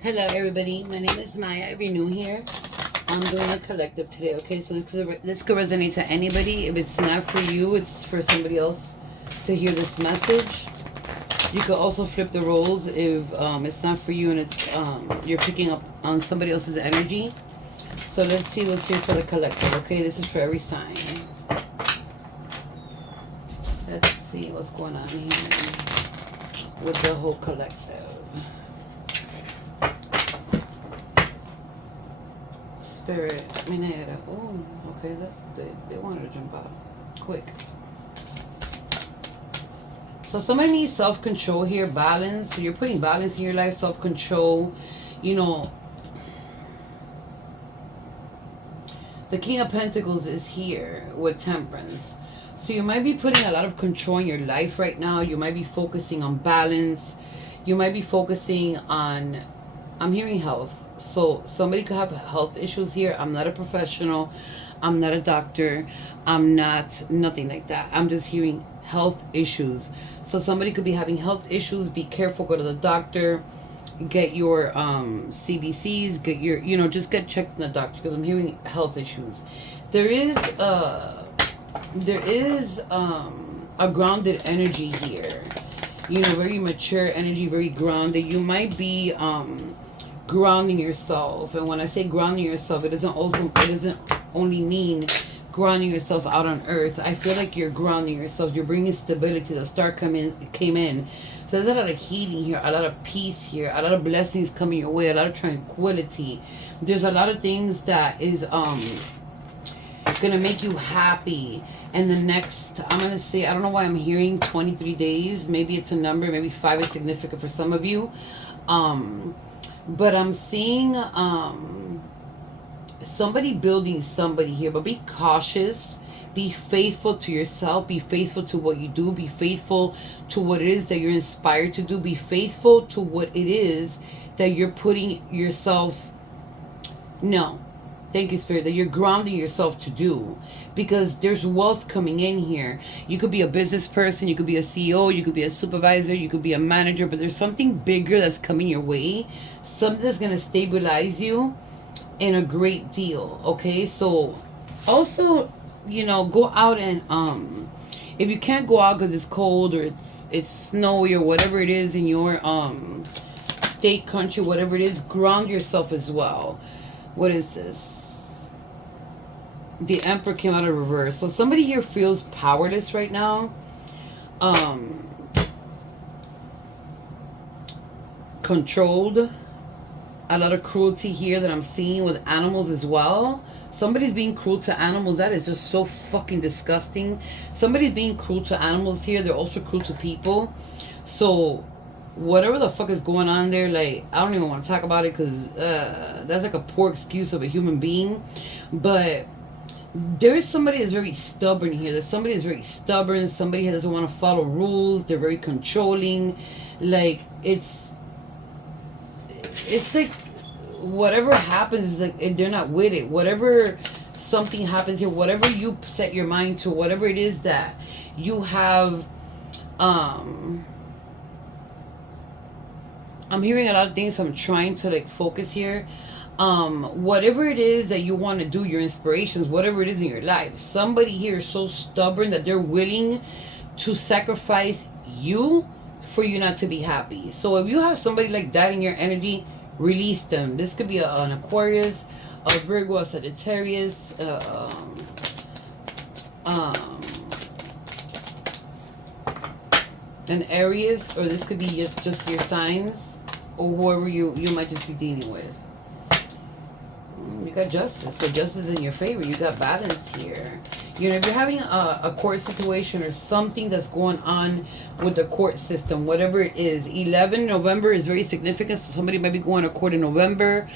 Hello everybody, my name is Maya. If you're new here, I'm doing a collective today, okay? So this could resonate to anybody. If it's not for you, it's for somebody else to hear this message. You could also flip the roles if it's not for you and it's you're picking up on somebody else's energy. So let's see what's here for the collective, okay? This is for every sign. Let's see what's going on here with the whole collective. Spirit, Minera. Oh, okay, they wanted to jump out quick. So somebody needs self-control here, balance. So you're putting balance in your life, self-control. You know, the King of Pentacles is here with Temperance. So you might be putting a lot of control in your life right now. You might be focusing on balance. You might be focusing on, I'm hearing health. So somebody could have health issues here. I'm not a professional. I'm not a doctor. I'm not nothing like that. I'm just hearing health issues. So somebody could be having health issues. Be careful. Go to the doctor. Get your CBCs. Get your, just get checked in the doctor, because I'm hearing health issues. There is a grounded energy here. Very mature energy, very grounded. You might be grounding yourself, and when I say grounding yourself, it doesn't only mean grounding yourself out on earth. I feel like you're grounding yourself. You're bringing stability. The star came in. So there's a lot of healing here, a lot of peace here, a lot of blessings coming your way, a lot of tranquility. There's a lot of things that is gonna make you happy. And the next, I'm gonna say, I don't know why I'm hearing 23 days. Maybe it's a number. Maybe 5 is significant for some of you. But I'm seeing somebody building somebody here. But be cautious. Be faithful to yourself. Be faithful to what you do. Be faithful to what it is that you're inspired to do. Be faithful to what it is that you're putting yourself... No. Thank you, Spirit. That you're grounding yourself to do. Because there's wealth coming in here. You could be a business person. You could be a CEO. You could be a supervisor. You could be a manager. But there's something bigger that's coming your way. Something that's going to stabilize you in a great deal. Okay? So, also, go out and... if you can't go out because it's cold or it's snowy or whatever it is in your state, country, whatever it is, ground yourself as well. What is this? The Emperor came out of reverse. So somebody here feels powerless right now. Controlled. A lot of cruelty here that I'm seeing with animals as well. Somebody's being cruel to animals. That is just so fucking disgusting. Somebody's being cruel to animals here. They're also cruel to people. So... whatever the fuck is going on there, like, I don't even want to talk about it, because that's like a poor excuse of a human being. But there's somebody that's very stubborn here. There's somebody that's very stubborn. Somebody who doesn't want to follow rules. They're very controlling. Like, it's like whatever happens is like they're not with it. Whatever something happens here, whatever you set your mind to, whatever it is that you have, I'm hearing a lot of things, so I'm trying to like focus here. Whatever it is that you want to do, your inspirations, whatever it is in your life, somebody here is so stubborn that they're willing to sacrifice you for you not to be happy. So if you have somebody like that in your energy, release them. This could be an Aquarius, a Virgo, a Sagittarius, an Aries, or this could be just your signs, or whoever you might just be dealing with. You got justice, so justice is in your favor. You got balance here. If you're having a court situation or something that's going on with the court system, whatever it is, 11 November is very significant, so somebody might be going to court in November.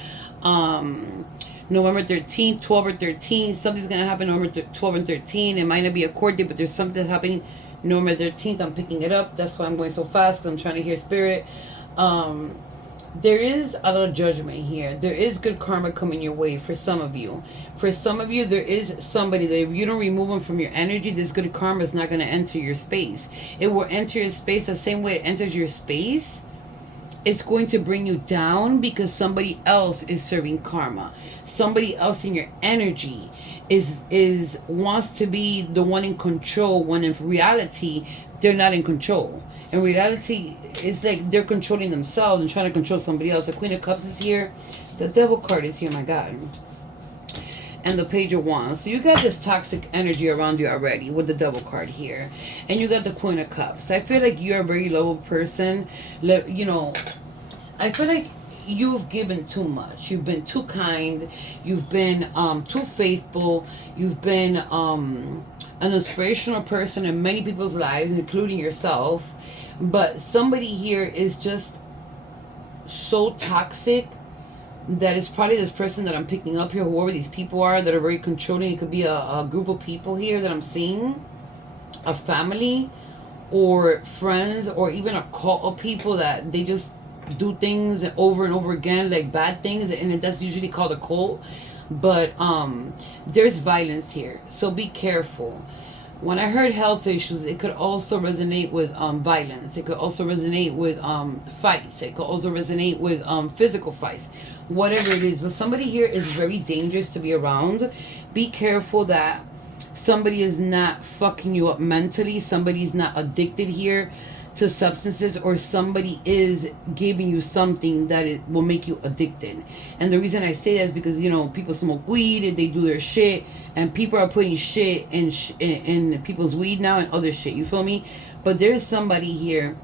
November 13th, 12 or 13, something's going to happen November 12 and 13. It might not be a court date, but there's something happening November 13th. I'm picking it up. That's why I'm going so fast, because I'm trying to hear Spirit. There is a lot of judgment here. There is good karma coming your way for some of you. For some of you, there is somebody that if you don't remove them from your energy, this good karma is not going to enter your space. It will enter your space the same way it enters your space. it's going to bring you down because somebody else is serving karma. Somebody else in your energy is wants to be the one in control, when in reality they're not in control. In reality, it's like they're controlling themselves and trying to control somebody else. The Queen of Cups is here. The Devil card is here, my God. And the Page of Wands. So you got this toxic energy around you already with the Devil card here. And you got the Queen of Cups. I feel like you're a very lovable person. You know, I feel like you've given too much. You've been too kind. You've been too faithful. You've been an inspirational person in many people's lives, including yourself. But somebody here is just so toxic that is probably this person that I'm picking up here, whoever these people are that are very controlling. It could be a group of people here that I'm seeing, a family or friends, or even a cult of people that they just do things over and over again, like bad things, and that's usually called a cult. But there's violence here, so be careful. When I heard health issues, it could also resonate with violence. It could also resonate with fights. It could also resonate with physical fights. Whatever it is. But somebody here is very dangerous to be around. Be careful that somebody is not fucking you up mentally. Somebody's not addicted here to substances, or somebody is giving you something that it will make you addicted. And the reason I say that is because, you know, people smoke weed and they do their shit, and people are putting shit in people's weed now and other shit, you feel me? But there's somebody here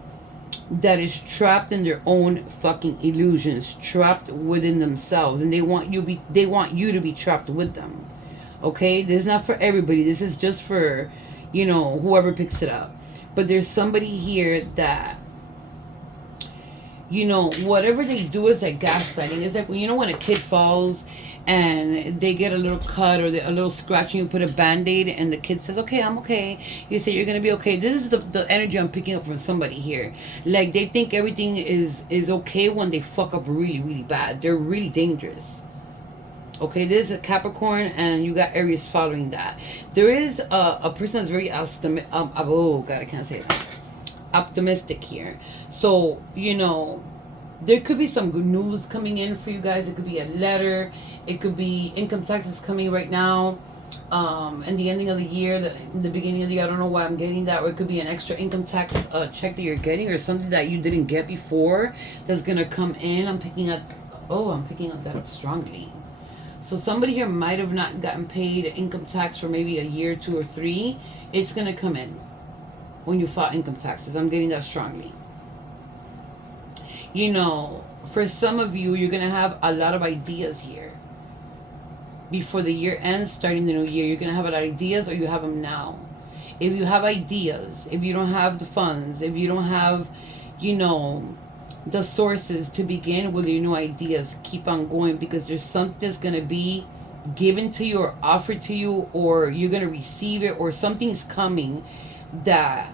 that is trapped in their own fucking illusions, trapped within themselves, and they want you to be trapped with them. Okay, this is not for everybody. This is just for, you know, whoever picks it up. But there's somebody here that, you know, whatever they do is like gaslighting. It's like, you know, when a kid falls and they get a little cut or a little scratch, and you put a band-aid and the kid says, okay, I'm okay. You say, you're going to be okay. This is the energy I'm picking up from somebody here. Like, they think everything is okay when they fuck up really, really bad. They're really dangerous. Okay, this is a Capricorn, and you got Aries following that. There is a person that's very oh God, I can't say that. Optimistic here. So, you know, there could be some good news coming in for you guys. It could be a letter. It could be income taxes coming right now. And the ending of the year, the beginning of the year, I don't know why I'm getting that. Or it could be an extra income tax check that you're getting, or something that you didn't get before that's gonna come in. I'm picking up that up strongly. So somebody here might have not gotten paid income tax for maybe a year, 2 or 3. It's going to come in when you file income taxes. I'm getting that strongly. You know, for some of you, you're going to have a lot of ideas here. Before the year ends, starting the new year, you're going to have a lot of ideas, or you have them now. If you have ideas, if you don't have the funds, if you don't have, you know, the sources to begin with your new ideas, keep on going, because there's something that's going to be given to you or offered to you, or you're going to receive it, or something's coming that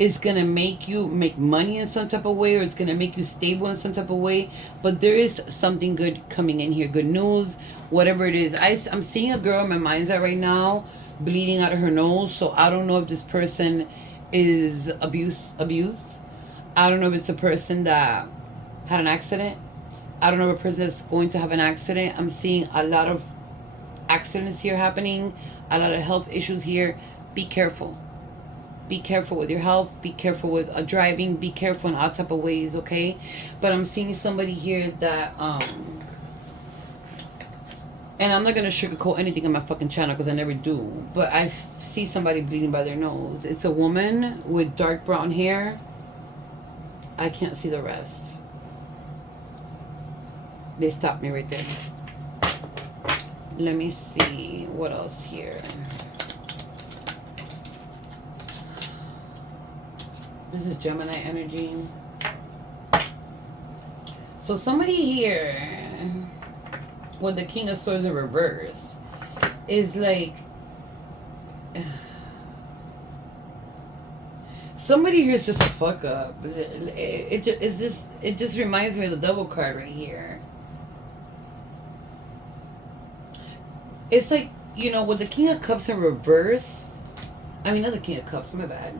is going to make you make money in some type of way, or it's going to make you stable in some type of way. But there is something good coming in here, good news, whatever it is. I'm seeing a girl in my mind's eye right now bleeding out of her nose. So I don't know if this person is abused. I don't know if it's a person that had an accident. I don't know if a person that's going to have an accident. I'm seeing a lot of accidents here happening, a lot of health issues here. Be careful. Be careful with your health. Be careful with driving. Be careful in all type of ways, okay? But I'm seeing somebody here that, and I'm not going to sugarcoat anything on my fucking channel because I never do. But I see somebody bleeding by their nose. It's a woman with dark brown hair. I can't see the rest. They stopped me right there. Let me see what else here. This is Gemini energy. So somebody here with the King of Swords in reverse is like, somebody here is just a fuck up. It just reminds me of the Devil card right here. It's like, you know, with the King of Cups in reverse, I mean, not the King of Cups, my bad.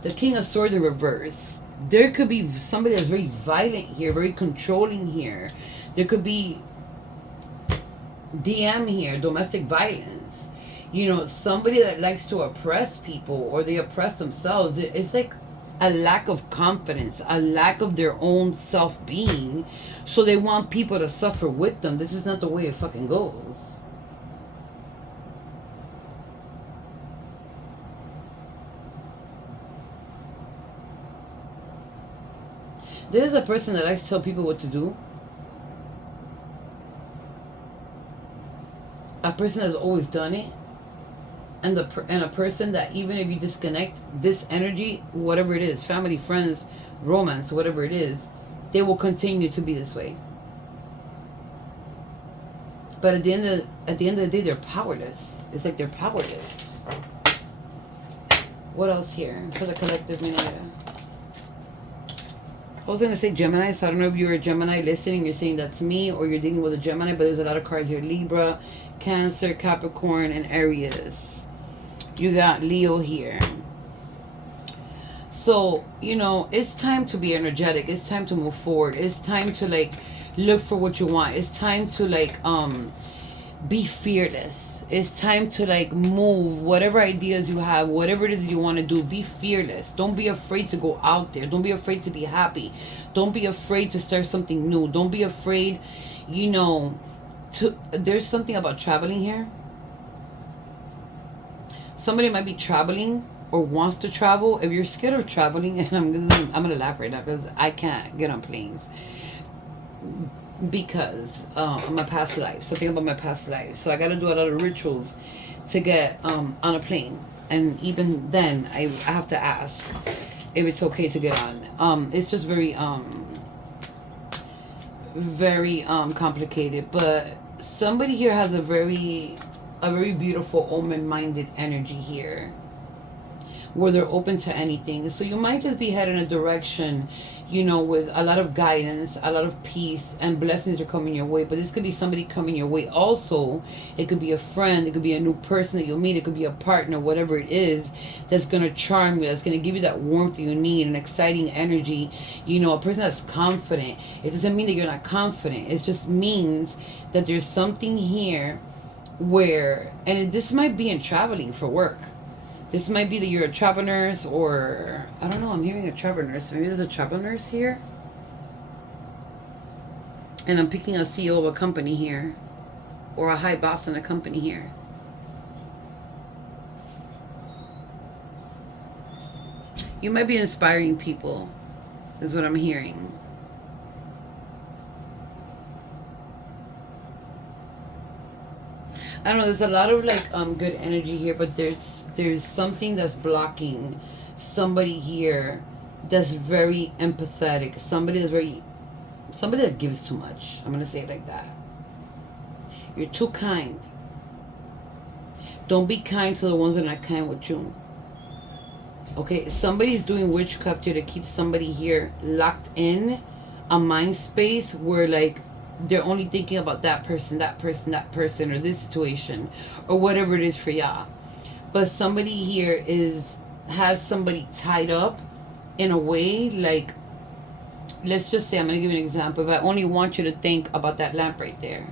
The King of Swords in reverse. There could be somebody that's very violent here, very controlling here. There could be DM here, domestic violence. You know, somebody that likes to oppress people, or they oppress themselves. It's like a lack of confidence, a lack of their own self-being. So they want people to suffer with them. This is not the way it fucking goes. There's a person that likes to tell people what to do. A person that's always done it. And a person that even if you disconnect this energy, whatever it is, family, friends, romance, whatever it is, they will continue to be this way. But at the end of the day, they're powerless. It's like they're powerless. What else here for the collective Minera? I was going to say Gemini, so I don't know if you're a Gemini listening, you're saying that's me, or you're dealing with a Gemini, but there's a lot of cards here. Libra, Cancer, Capricorn, and Aries. You got Leo here. So, you know, it's time to be energetic. It's time to move forward. It's time to, like, look for what you want. It's time to, like, be fearless. It's time to, like, move whatever ideas you have, whatever it is you want to do. Be fearless. Don't be afraid to go out there. Don't be afraid to be happy. Don't be afraid to start something new. Don't be afraid, you know, to... There's something about traveling here. Somebody might be traveling or wants to travel. If you're scared of traveling, and I'm gonna laugh right now because I can't get on planes because of my past life. Something about my past life. So I got to do a lot of rituals to get on a plane. And even then, I have to ask if it's okay to get on. It's just very complicated. But somebody here has a very beautiful open-minded energy here, where they're open to anything. So you might just be heading in a direction, you know, with a lot of guidance, a lot of peace, and blessings are coming your way. But this could be somebody coming your way also. It could be a friend, it could be a new person that you'll meet, it could be a partner, whatever it is, that's going to charm you, that's going to give you that warmth that you need, an exciting energy, you know, a person that's confident. It doesn't mean that you're not confident. It just means that there's something here where, and this might be in traveling for work. This might be that you're a travel nurse, or I don't know, I'm hearing a travel nurse. Maybe there's a travel nurse here. And I'm picking a CEO of a company here, or a high boss in a company here. You might be inspiring people, is what I'm hearing. I don't know, there's a lot of like good energy here, but there's something that's blocking somebody here that's very empathetic. Somebody that gives too much. I'm gonna say it like that. You're too kind. Don't be kind to the ones that are not kind with you. Okay, somebody's doing witchcraft here to keep somebody here locked in a mind space where like they're only thinking about that person, or this situation, or whatever it is for y'all. But somebody here has somebody tied up in a way, like, let's just say, I'm going to give you an example. If I only want you to think about that lamp right there,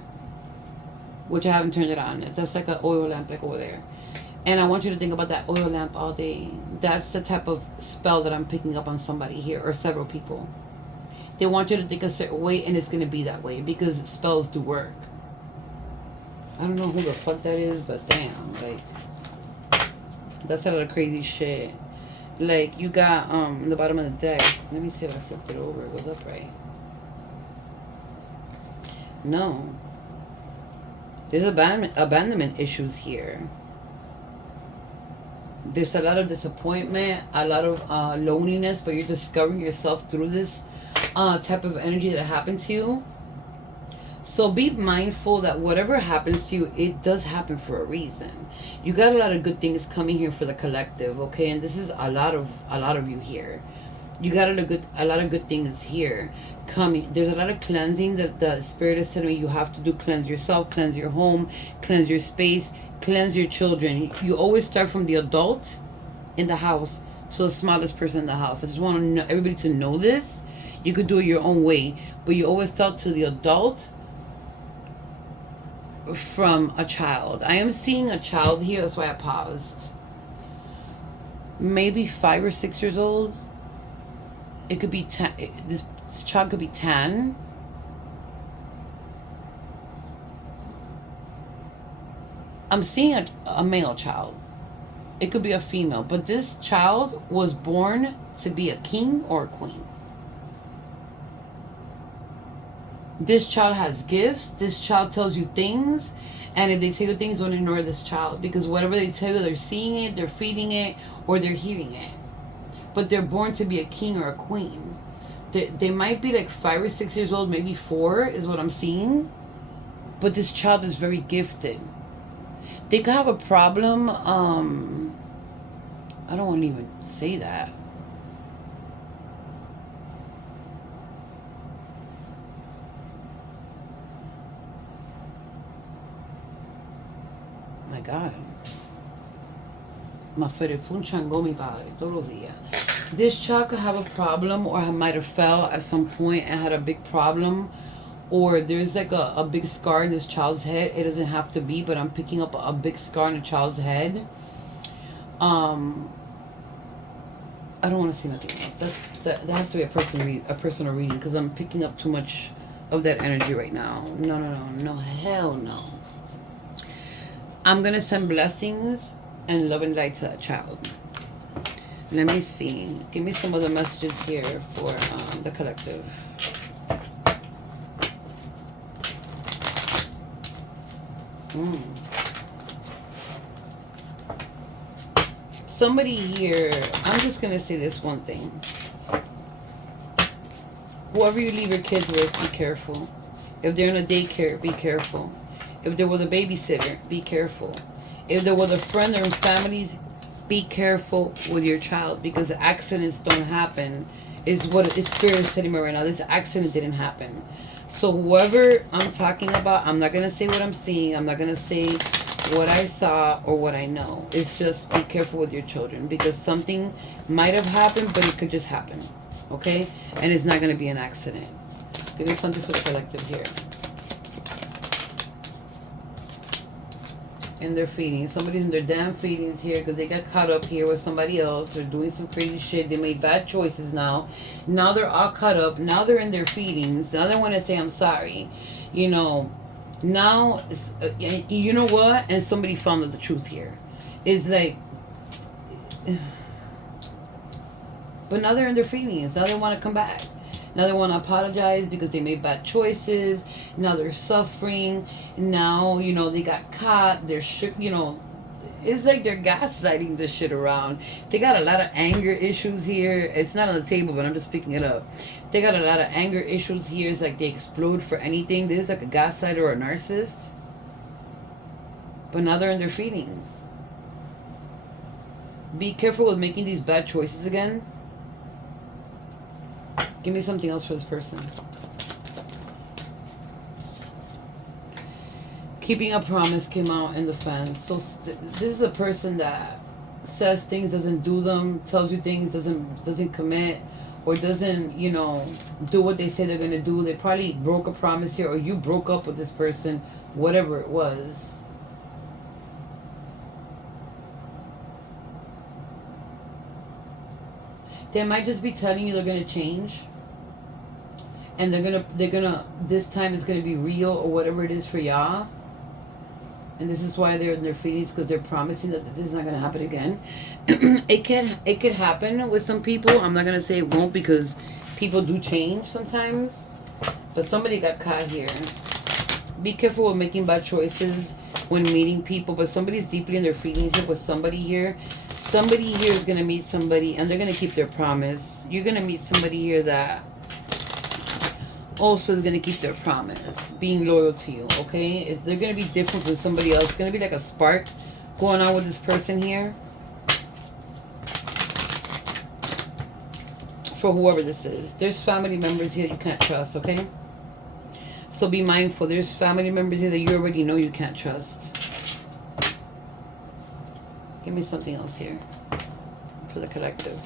which I haven't turned it on. That's like an oil lamp like over there. And I want you to think about that oil lamp all day. That's the type of spell that I'm picking up on somebody here, or several people. They want you to think a certain way, and it's going to be that way because spells do work. I don't know who the fuck that is, but damn, like, that's a lot of crazy shit. Like, you got the bottom of the deck. Let me see if I flipped it over. It was upright. No. There's abandonment issues here. There's a lot of disappointment, a lot of loneliness, but you're discovering yourself through this type of energy that happened to you. So be mindful that whatever happens to you, it does happen for a reason. You got a lot of good things coming here for the collective, okay? And this is a lot of you here. You got a lot of good things here coming. There's a lot of cleansing that the spirit is telling me you have to do. Cleanse yourself, cleanse your home, cleanse your space, cleanse your children. You always start from the adult in the house So the smallest person in the house. I just want to know, everybody to know this. You could do it your own way, but you always talk to the adult from a child. I am seeing a child here. That's why I paused. Maybe 5 or 6 years old. It could be 10. This child could be 10. I'm seeing a male child. It could be a female, but this child was born to be a king or a queen. This child has gifts. This child tells you things, and if they tell you things, don't ignore this child, because whatever they tell you, they're seeing it, they're feeding it, or they're hearing it. But they're born to be a king or a queen. They might be like 5 or 6 years old, maybe 4 is what I'm seeing. But this child is very gifted. They could have a problem. I don't want to even say that. My God. This child could have a problem, or might have fell at some point and had a big problem, or there's like a big scar in this child's head. It doesn't have to be, but I'm picking up a big scar in a child's head. I don't want to see nothing else. That has to be a personal reading, because I'm picking up too much of that energy right now. No, hell no. I'm gonna send blessings and love and light to that child. Let me see. Give me some other messages here for the collective. Somebody here, I'm just going to say this one thing. Whoever you leave your kids with, be careful. If they're in a daycare, be careful. If they're with a babysitter, be careful. If they're with a friend or in families, be careful with your child, because accidents don't happen, is what Spirit is telling me right now. This accident didn't happen. So whoever I'm talking about, I'm not going to say what I'm seeing. I'm not going to say what I saw or what I know. It's just be careful with your children, because something might have happened, but it could just happen. Okay? And it's not going to be an accident. Give me something for the collective here. In their feelings. Somebody's in their damn feelings here because they got caught up here with somebody else. They're doing some crazy shit. They made bad choices now. Now they're all caught up. Now they're in their feelings. Now they want to say, I'm sorry. You know, now, you know what? And somebody found out the truth here. It's like, but now they're in their feelings. Now they want to come back. Now they want to apologize because they made bad choices. Now they're suffering. Now, you know, they got caught. They're shook, you know. It's like they're gaslighting this shit around. They got a lot of anger issues here. It's not on the table, but I'm just picking it up. They got a lot of anger issues here. It's like they explode for anything. This is like a gaslighter or a narcissist. But now they're in their feelings. Be careful with making these bad choices again. Give me something else for this person. Keeping a promise came out in the fence. So this is a person that says things, doesn't do them, tells you things, doesn't commit, or doesn't, you know, do what they say they're going to do. They probably broke a promise here, or you broke up with this person, whatever it was. They might just be telling you they're going to change. And they're gonna this time is gonna be real, or whatever it is for y'all. And this is why they're in their feelings, because they're promising that this is not gonna happen again. It could happen with some people. I'm not gonna say it won't, because people do change sometimes. But somebody got caught here. Be careful with making bad choices when meeting people. But somebody's deeply in their feelings here with somebody here. Somebody here is gonna meet somebody, and they're gonna keep their promise. You're gonna meet somebody here that also is going to keep their promise, being loyal to you, okay? They're going to be different than somebody else. It's going to be like a spark going on with this person here. For whoever this is. There's family members here you can't trust, okay? So be mindful. There's family members here that you already know you can't trust. Give me something else here for the collective.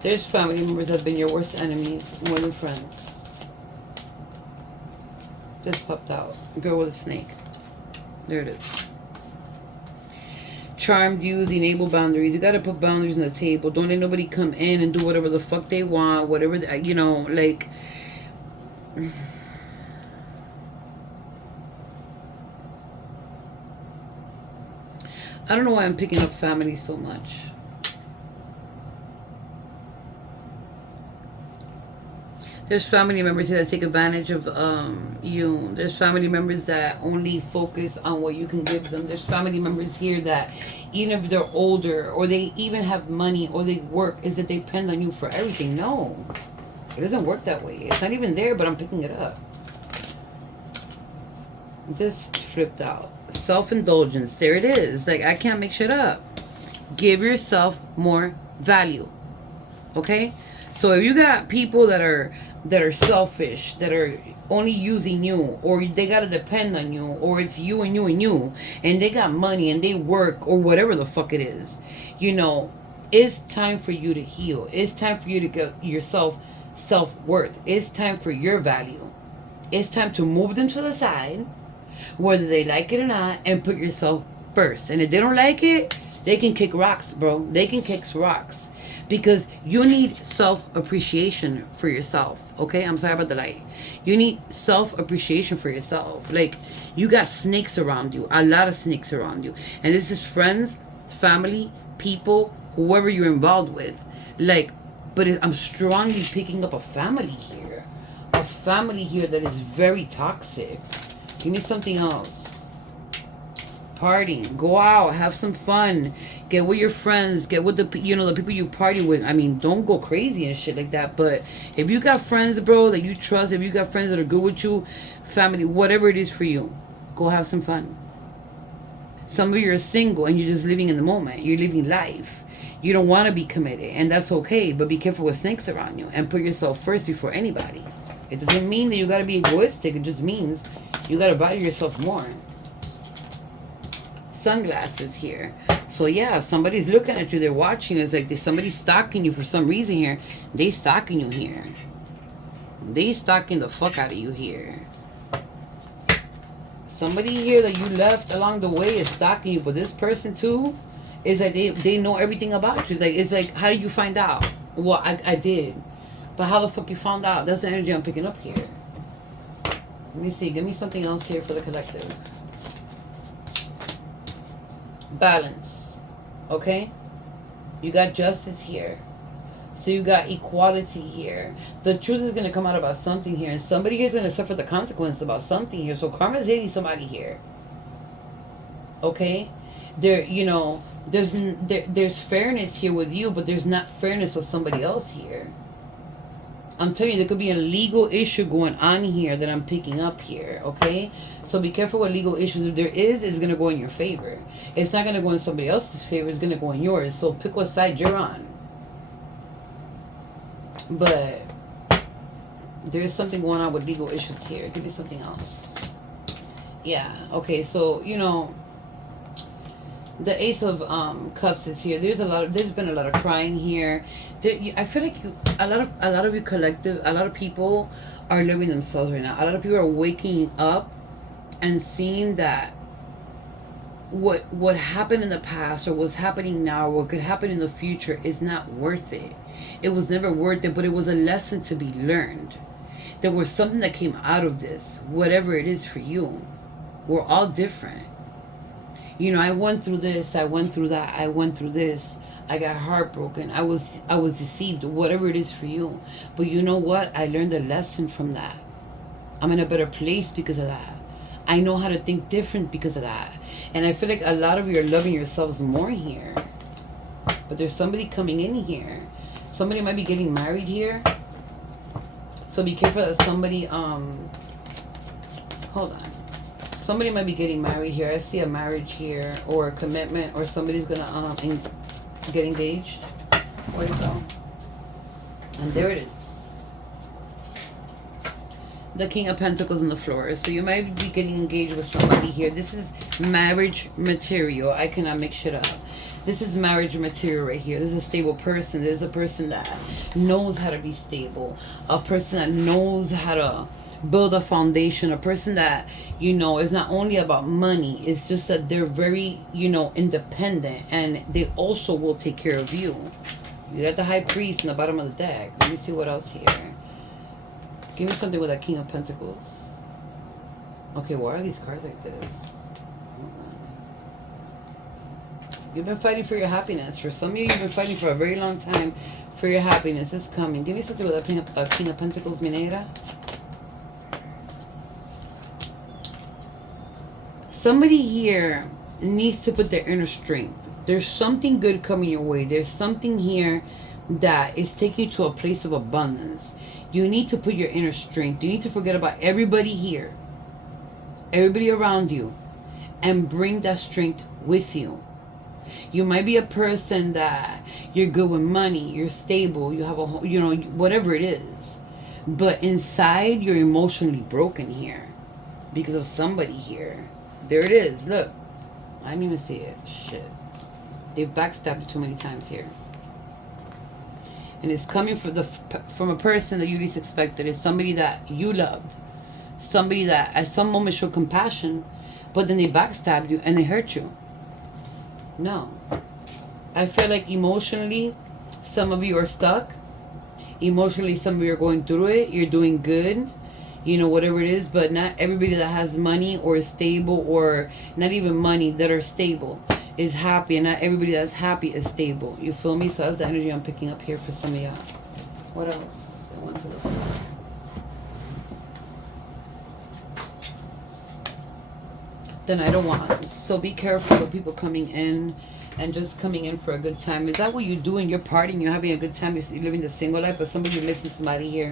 There's family members that have been your worst enemies more than friends. Just popped out. Girl with a snake. There it is. Charmed use, enable boundaries. You got to put boundaries on the table. Don't let nobody come in and do whatever the fuck they want. Whatever, you know, like... I don't know why I'm picking up family so much. There's family members here that take advantage of you. There's family members that only focus on what you can give them. There's family members here that, even if they're older or they even have money or they work, is that they depend on you for everything. No, it doesn't work that way. It's not even there, but I'm picking it up. This flipped out. Self-indulgence. There it is. Like, I can't make shit up. Give yourself more value. Okay? So if you got people that are selfish, that are only using you, or they gotta depend on you, or it's you and you and you, and they got money and they work or whatever the fuck it is, you know, it's time for you to heal. It's time for you to get yourself self-worth. It's time for your value. It's time to move them to the side, whether they like it or not, and put yourself first. And if they don't like it, they can kick rocks, bro. They can kick rocks. Because you need self-appreciation for yourself, okay? I'm sorry about the light. You need self-appreciation for yourself. Like, you got snakes around you, a lot of snakes around you. And this is friends, family, people, whoever you're involved with. Like, but I'm strongly picking up a family here. A family here that is very toxic. Give me something else. Partying, go out, have some fun, get with your friends, get with the, you know, the people you party with. I mean, don't go crazy and shit like that, but if you got friends, bro, that you trust, if you got friends that are good with you, family, whatever it is for you, go have some fun. Some of you are single and you're just living in the moment. You're living life. You don't want to be committed, and that's okay, but be careful with snakes around you and put yourself first before anybody. It doesn't mean that you got to be egoistic. It just means you got to value yourself more. Sunglasses here. So yeah, somebody's looking at you. They're watching. It's like somebody's stalking you for some reason here. They stalking you here. They stalking the fuck out of you here. Somebody here that you left along the way is stalking you, but this person too is like they know everything about you. Like, it's like, how did you find out? Well, I did, but how the fuck you found out? That's the energy I'm picking up here. Let me see. Give me something else here for the collective. Balance. Okay, you got justice here, so you got equality here. The truth is going to come out about something here, and somebody here is going to suffer the consequence about something here. So karma is hitting somebody here. Okay, there, you know, there's fairness here with you, but there's not fairness with somebody else here. I'm telling you, there could be a legal issue going on here that I'm picking up here, okay? So be careful with legal issues. If there is, it's going to go in your favor. It's not going to go in somebody else's favor. It's going to go in yours. So pick what side you're on. But there's something going on with legal issues here. Give me something else. Yeah, okay, so, you know, the Ace of Cups is here. There's been a lot of crying here. I feel like a lot of you collective, a lot of people are living themselves right now. A lot of people are waking up and seeing that what happened in the past, or what's happening now, or what could happen in the future is not worth it. It was never worth it, but it was a lesson to be learned. There was something that came out of this, whatever it is for you. We're all different. You know, I went through this, I went through that, I went through this. I got heartbroken. I was deceived, whatever it is for you. But you know what? I learned a lesson from that. I'm in a better place because of that. I know how to think different because of that. And I feel like a lot of you are loving yourselves more here. But there's somebody coming in here. Somebody might be getting married here. So be careful that somebody, hold on. Somebody might be getting married here. I see a marriage here, or a commitment, or somebody's gonna get engaged. Where'd it go? And there it is. The King of Pentacles on the floor. So you might be getting engaged with somebody here. This is marriage material. I cannot make shit up. This is marriage material right here. This is a stable person. This is a person that knows how to be stable. A person that knows how to build a foundation. A person that, you know, is not only about money. It's just that they're very, you know, independent. And they also will take care of you. You got the High Priest in the bottom of the deck. Let me see what else here. Give me something with that King of Pentacles. Okay, why are these cards like this? You've been fighting for your happiness. For some of you, you've been fighting for a very long time for your happiness. It's coming. Give me something with a King of Pentacles, Minera. Somebody here needs to put their inner strength. There's something good coming your way. There's something here that is taking you to a place of abundance. You need to put your inner strength. You need to forget about everybody here, everybody around you, and bring that strength with you. You might be a person that you're good with money, you're stable, you have a, you know, whatever it is. But inside, you're emotionally broken here because of somebody here. There it is. Look. I didn't even see it. Shit. They've backstabbed you too many times here. And it's coming from a person that you least expected. It's somebody that you loved. Somebody that at some moment showed compassion, but then they backstabbed you and they hurt you. No. I feel like emotionally, some of you are stuck. Emotionally, some of you are going through it. You're doing good. You know, whatever it is. But not everybody that has money or is stable, or not even money, that are stable is happy. And not everybody that's happy is stable. You feel me? So that's the energy I'm picking up here for some of y'all. What else? I went to the floor. Then I don't want. So be careful of people coming in and just coming in for a good time. Is that what you're doing? You're partying, you're having a good time, you're living the single life, but somebody, you're missing somebody here.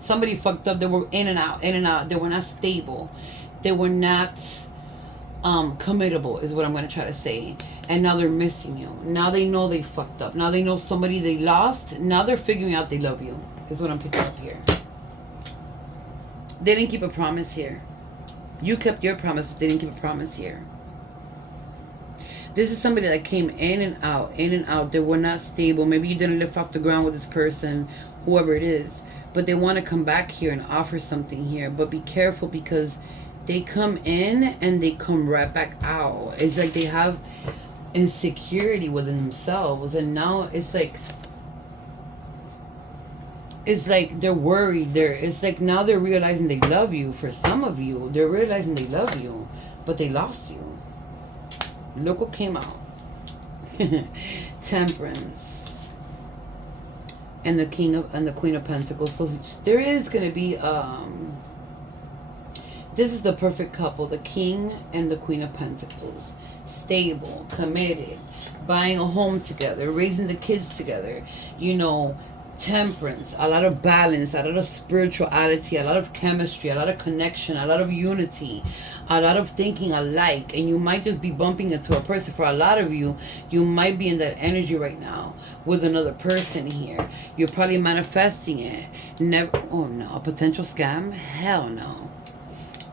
Somebody fucked up. They were in and out, in and out. They were not stable. They were not committable, is what I'm going to try to say. And now they're missing you. Now they know they fucked up. Now they know somebody they lost. Now they're figuring out they love you, is what I'm picking up here. They didn't keep a promise here. You kept your promise, but they didn't keep a promise here. This is somebody that came in and out, in and out. They were not stable. Maybe you didn't lift off the ground with this person, whoever it is. But they want to come back here and offer something here. But be careful, because they come in and they come right back out. It's like they have insecurity within themselves. And now it's like they're worried. It's like now they're realizing they love you. For some of you, they're realizing they love you, but they lost you. Look what came out. Temperance. And the Queen of Pentacles. So there is going to be this is the perfect couple, the King and the Queen of Pentacles. Stable, committed, buying a home together, raising the kids together, you know, temperance, a lot of balance, a lot of spirituality, a lot of chemistry, a lot of connection, a lot of unity, a lot of thinking alike. And you might just be bumping into a person. For a lot of you, you might be in that energy right now with another person here. You're probably manifesting it. Never. Oh no, a potential scam? Hell no.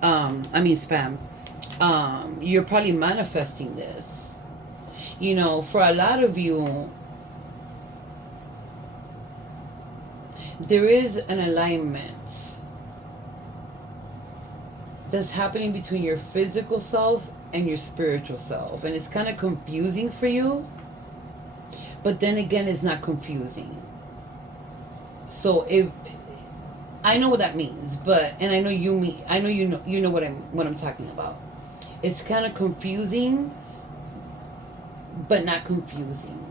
I mean spam. You're probably manifesting this. You know, for a lot of you, there is an alignment that's happening between your physical self and your spiritual self. And it's kind of confusing for you. But then again, it's not confusing. So if I know what that means, but and I know you know what I'm talking about. It's kind of confusing, but not confusing.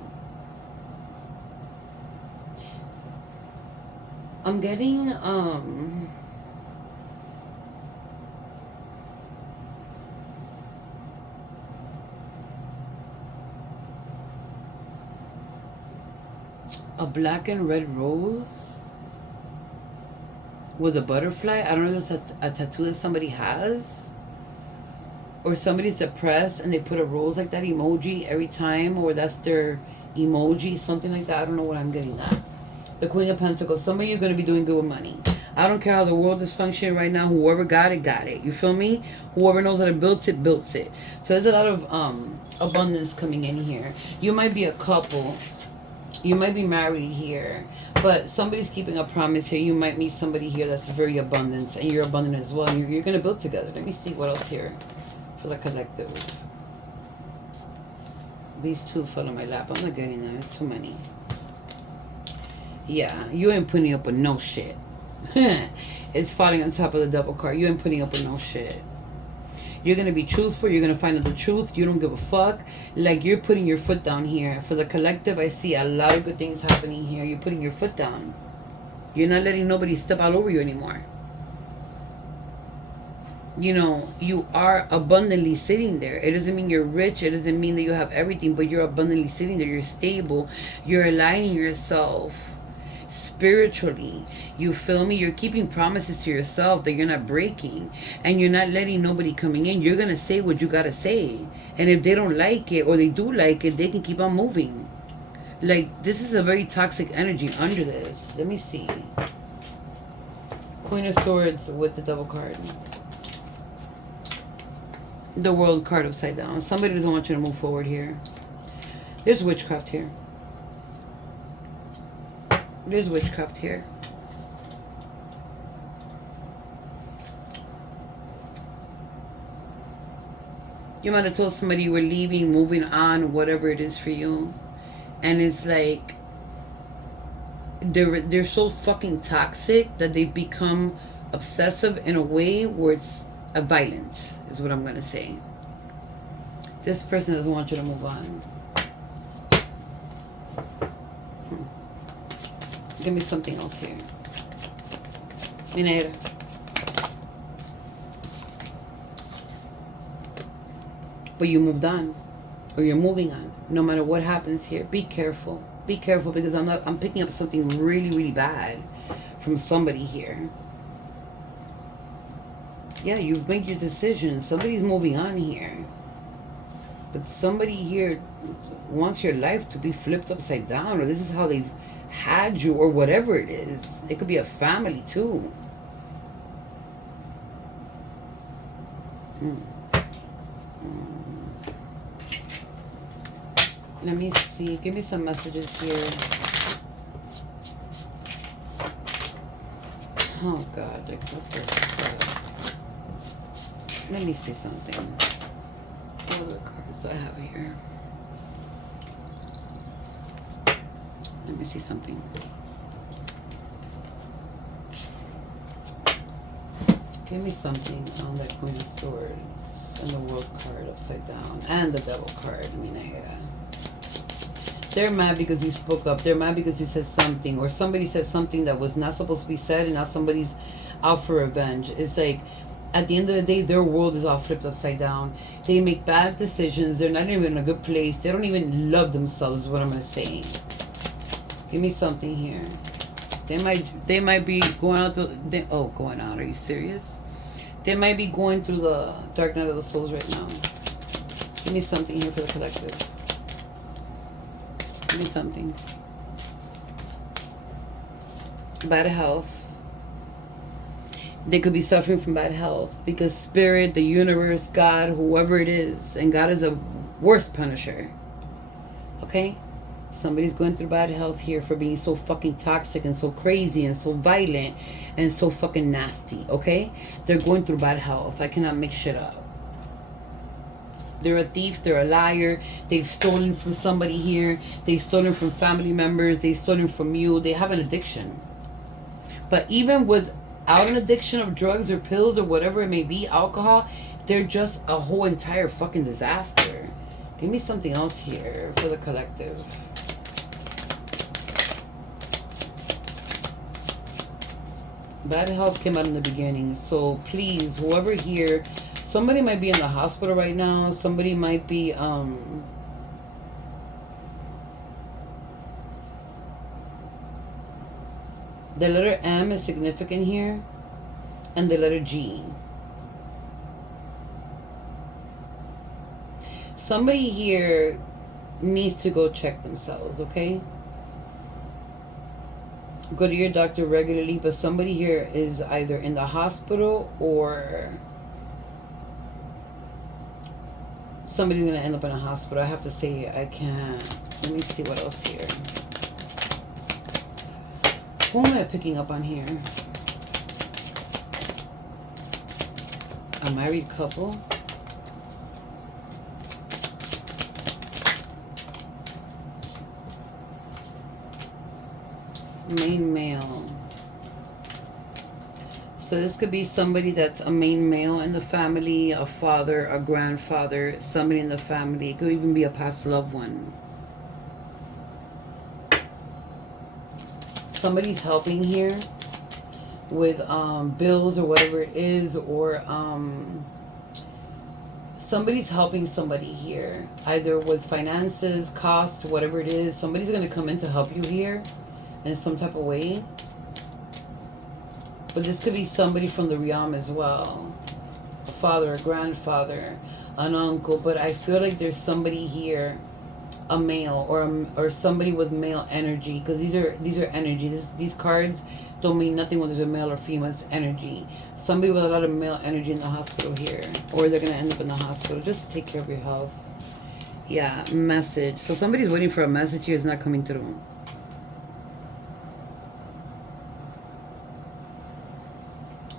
I'm getting a black and red rose with a butterfly. I don't know if that's a tattoo that somebody has, or somebody's depressed and they put a rose like that emoji every time, or that's their emoji, something like that. I don't know what I'm getting at. The Queen of Pentacles. Some of you are going to be doing good with money. I don't care how the world is functioning right now. Whoever got it, got it. You feel me? Whoever knows how to build it, built it. So there's a lot of abundance coming in here. You might be a couple. You might be married here. But somebody's keeping a promise here. You might meet somebody here that's very abundant. And you're abundant as well. You're going to build together. Let me see what else here for the collective. These two fell on my lap. I'm not getting them. It's too many. Yeah, you ain't putting up with no shit. It's falling on top of the double card. You ain't putting up with no shit. You're going to be truthful. You're going to find out the truth. You don't give a fuck. Like, you're putting your foot down here. For the collective, I see a lot of good things happening here. You're putting your foot down. You're not letting nobody step all over you anymore. You know, you are abundantly sitting there. It doesn't mean you're rich. It doesn't mean that you have everything, but you're abundantly sitting there. You're stable. You're aligning yourself spiritually. You feel me? You're keeping promises to yourself that you're not breaking, and you're not letting nobody coming in. You're going to say what you got to say. And if they don't like it, or they do like it, they can keep on moving. Like, this is a very toxic energy under this. Let me see. Queen of Swords with the double card. The World card upside down. Somebody doesn't want you to move forward here. There's witchcraft here. There's witchcraft here. You might have told somebody you were leaving, moving on, whatever it is for you. And it's like they're so fucking toxic that they've become obsessive in a way where it's a violence, is what I'm going to say. This person doesn't want you to move on. Give me something else here. Minera. But you moved on. Or you're moving on. No matter what happens here. Be careful. Be careful, because I'm picking up something really, really bad from somebody here. Yeah, you've made your decision. Somebody's moving on here. But somebody here wants your life to be flipped upside down, or this is how they've had you, or whatever it is. It could be a family too. Let me see. Give me some messages here. Oh God, like what the fuck? Let me see something. What other cards do I have here? Let me see something. Give me something on that Queen of Swords and the World card upside down and the Devil card. They're mad because you spoke up. They're mad because you said something, or somebody said something that was not supposed to be said, and now somebody's out for revenge. It's like, at the end of the day, their world is all flipped upside down. They make bad decisions. They're not even in a good place. They don't even love themselves, is what I'm going to say. Give me something here. They might be going out to... going out. Are you serious? They might be going through the dark night of the souls right now. Give me something here for the collective. Give me something. Bad health. They could be suffering from bad health because spirit, the universe, God, whoever it is, and God is a worst punisher. Okay? Somebody's going through bad health here for being so fucking toxic and so crazy and so violent and so fucking nasty. Okay? They're going through bad health. I cannot make shit up. They're a thief. They're a liar. They've stolen from somebody here. They've stolen from family members. They've stolen from you. They have an addiction. But even without an addiction of drugs or pills or whatever it may be, alcohol, they're just a whole entire fucking disaster. Give me something else here for the collective. Bad health came out in the beginning. So please, whoever here... Somebody might be in the hospital right now. Somebody might be, the letter M is significant here. And the letter G. Somebody here needs to go check themselves, okay? Go to your doctor regularly, but somebody here is either in the hospital or somebody's going to end up in a hospital. I have to say, I can't. Let me see what else here. Who am I picking up on here? A married couple. Main male. So this could be somebody that's a main male in the family, a father, a grandfather, somebody in the family. It could even be a past loved one. Somebody's helping here with bills or whatever it is, or somebody's helping somebody here, either with finances, cost, whatever it is. Somebody's going to come in to help you here in some type of way. But this could be somebody from the realm as well. A father, a grandfather, an uncle. But I feel like there's somebody here, a male or somebody with male energy, because these are energy. These cards don't mean nothing when there's a male or female. It's energy. Somebody with a lot of male energy in the hospital here, or they're gonna end up in the hospital. Just take care of your health. Yeah, message. So somebody's waiting for a message here. It's not coming through.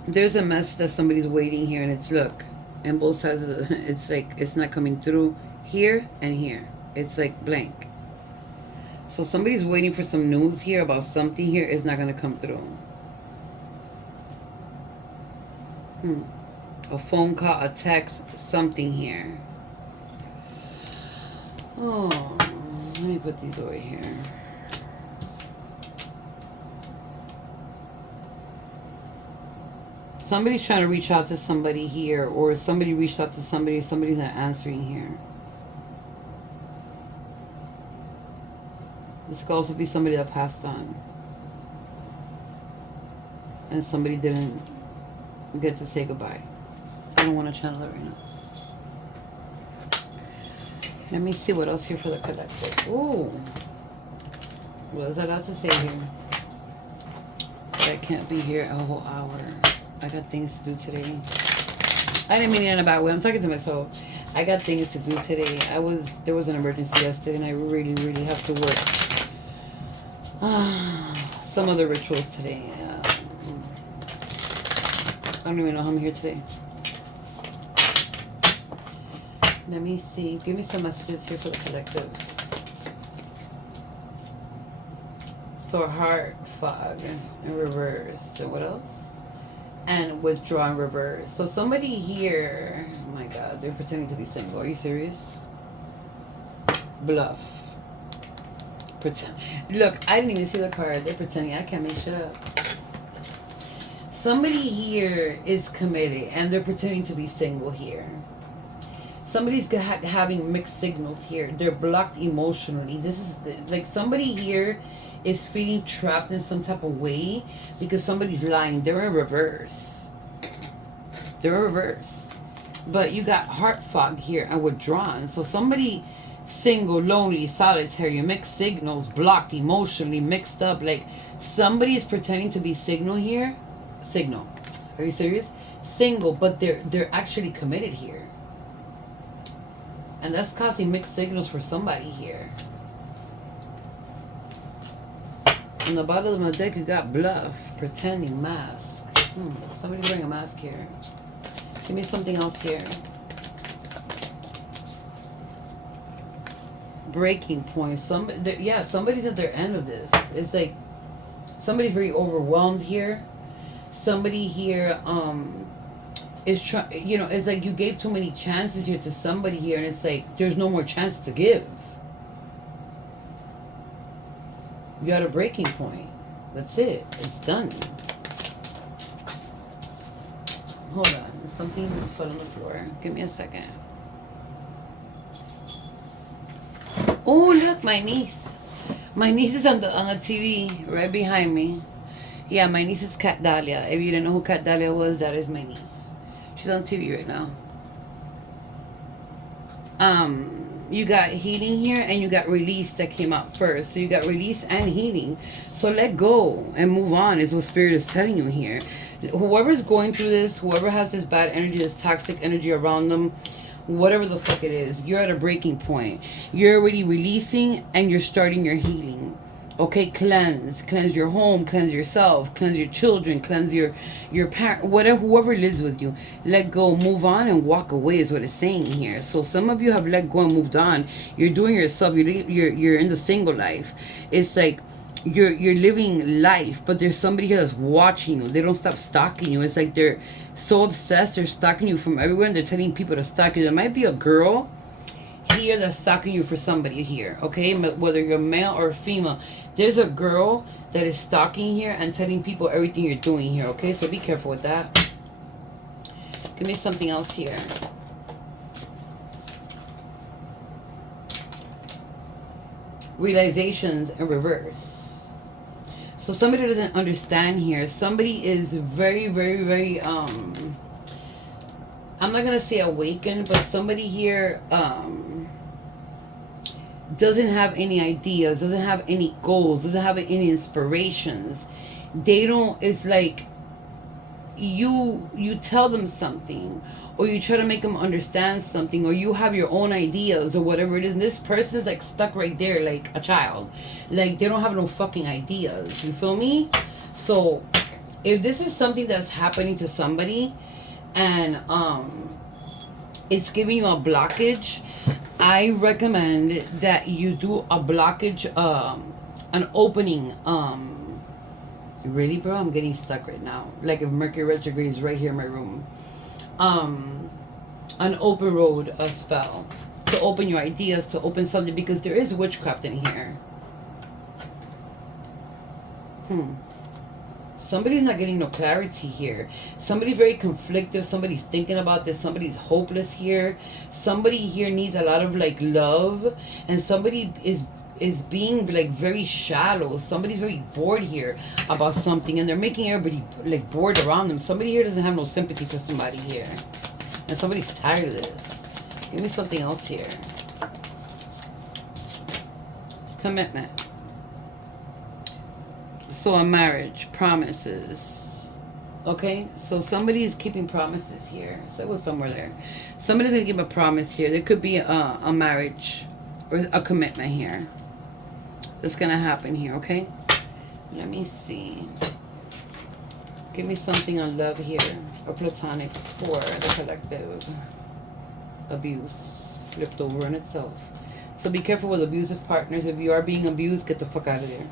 There's a message that somebody's waiting here, and it's, look, and both sides of the, it's like it's not coming through here and here. It's like blank. So somebody's waiting for some news here about something here. It's not going to come through. A phone call, a text, something here. Oh, let me put these over here. Somebody's trying to reach out to somebody here, or somebody reached out to somebody. Somebody's not answering here. This could also be somebody that passed on, and somebody didn't get to say goodbye. I don't want to channel it right now. Let me see what else here for the collective. Ooh. What is I allowed to say here? I can't be here a whole hour. I got things to do today. I didn't mean it in a bad way. I'm talking to myself. I got things to do today. There was an emergency yesterday, and I really, really have to work. Some other rituals today. I don't even know how I'm here today. Let me see. Give me some messages here for the collective. So heart fog in reverse. And what else? And withdraw in reverse. So somebody here, oh my God, they're pretending to be single. Are you serious? Bluff. Pretend. Look, I didn't even see the card. They're pretending. I can't make shit up. Somebody here is committed, and they're pretending to be single here. Somebody's having mixed signals here. They're blocked emotionally. This is like somebody here is feeling trapped in some type of way because somebody's lying. They're in reverse. They're in reverse. But you got heart fog here and withdrawn. So somebody single, lonely, solitary, mixed signals, blocked emotionally, mixed up. Like somebody is pretending to be signal here. Signal. Are you serious? Single, but they're actually committed here. And that's causing mixed signals for somebody here. On the bottom of the deck, you got bluff, pretending, mask. Somebody's wearing a mask here. Give me something else here. Breaking point. Somebody's at their end of this. It's like somebody's very overwhelmed here. Somebody here is trying, it's like you gave too many chances here to somebody here, and it's like there's no more chance to give. You got a breaking point. That's it. It's done. Hold on. Something fell on the floor. Give me a second. Oh, look, my niece. My niece is on the TV right behind me. Yeah, my niece is Cat Dahlia. If you didn't know who Cat Dahlia was, that is my niece. She's on TV right now. You got healing here, and you got release that came out first. So you got release and healing. So let go and move on is what Spirit is telling you here. Whoever's going through this, whoever has this bad energy, this toxic energy around them, whatever the fuck it is, you're at a breaking point. You're already releasing and you're starting your healing. Okay, cleanse your home, cleanse yourself, cleanse your children, cleanse your parent, whatever, whoever lives with you. Let go, move on, and walk away is what it's saying here. So some of you have let go and moved on. You're doing yourself. You're in the single life. It's like you're living life, but there's somebody here that's watching you. They don't stop stalking you. It's like they're so obsessed. They're stalking you from everywhere, and they're telling people to stalk you. There might be a girl here that's stalking you for somebody here, okay? Whether you're male or female, there's a girl that is stalking here and telling people everything you're doing here, okay? So be careful with that. Give me something else here. Realizations in reverse. So somebody doesn't understand here. Somebody is very, very, very, I'm not going to say awakened, but somebody here, doesn't have any ideas, doesn't have any goals, doesn't have any inspirations. They don't, it's like you tell them something, or you try to make them understand something, or you have your own ideas or whatever it is, and this person's like stuck right there like a child. Like they don't have no fucking ideas. You feel me? So if this is something that's happening to somebody and it's giving you a blockage, I recommend that you do a blockage, an opening. Really, bro? I'm getting stuck right now. Like if Mercury retrograde is right here in my room. An open road, a spell to open your ideas, to open something, because there is witchcraft in here. Somebody's not getting no clarity here. Somebody's very conflicted. Somebody's thinking about this. Somebody's hopeless here. Somebody here needs a lot of like love, and somebody is being like very shallow. Somebody's very bored here about something, and they're making everybody like bored around them. Somebody here doesn't have no sympathy for somebody here, and somebody's tired of this. Give me something else here. Commitment. So a marriage, promises. Okay, so somebody's keeping promises here. So it was somewhere there. Somebody's gonna give a promise here. There could be a marriage or a commitment here that's gonna happen here. Okay, let me see. Give me something on love here, or platonic for the collective. Abuse flipped over on itself. So be careful with abusive partners. If you are being abused, get the fuck out of there.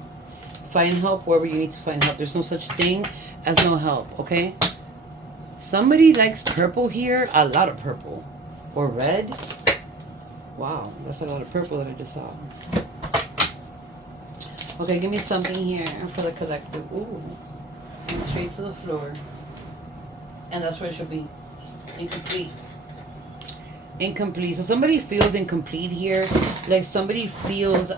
Find help wherever you need to find help. There's no such thing as no help, okay? Somebody likes purple here. A lot of purple. Or red. Wow, that's a lot of purple that I just saw. Okay, give me something here for the collective. Ooh. And straight to the floor. And that's where it should be. Incomplete. Incomplete. So somebody feels incomplete here. Like somebody feels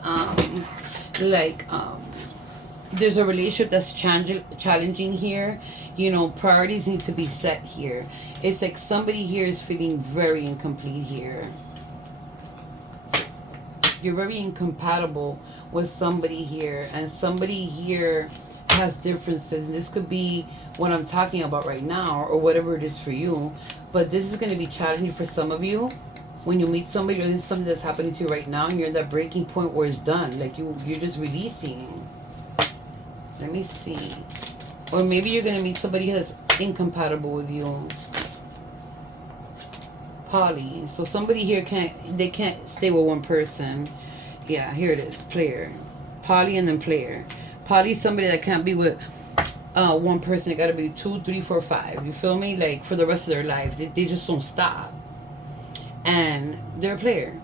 there's a relationship that's challenging here. You know, priorities need to be set here. It's like somebody here is feeling very incomplete here. You're very incompatible with somebody here, and somebody here has differences, and this could be what I'm talking about right now, or whatever it is for you. But this is going to be challenging for some of you when you meet somebody, or this is something that's happening to you right now, and you're at that breaking point where it's done. Like you're just releasing. Let me see. Or maybe you're going to meet somebody that's incompatible with you. Poly. So somebody here can't stay with one person. Yeah, here it is. Player. Poly and then player. Poly is somebody that can't be with one person. It got to be 2, 3, 4, 5. You feel me? Like for the rest of their lives. They just don't stop. And they're a player.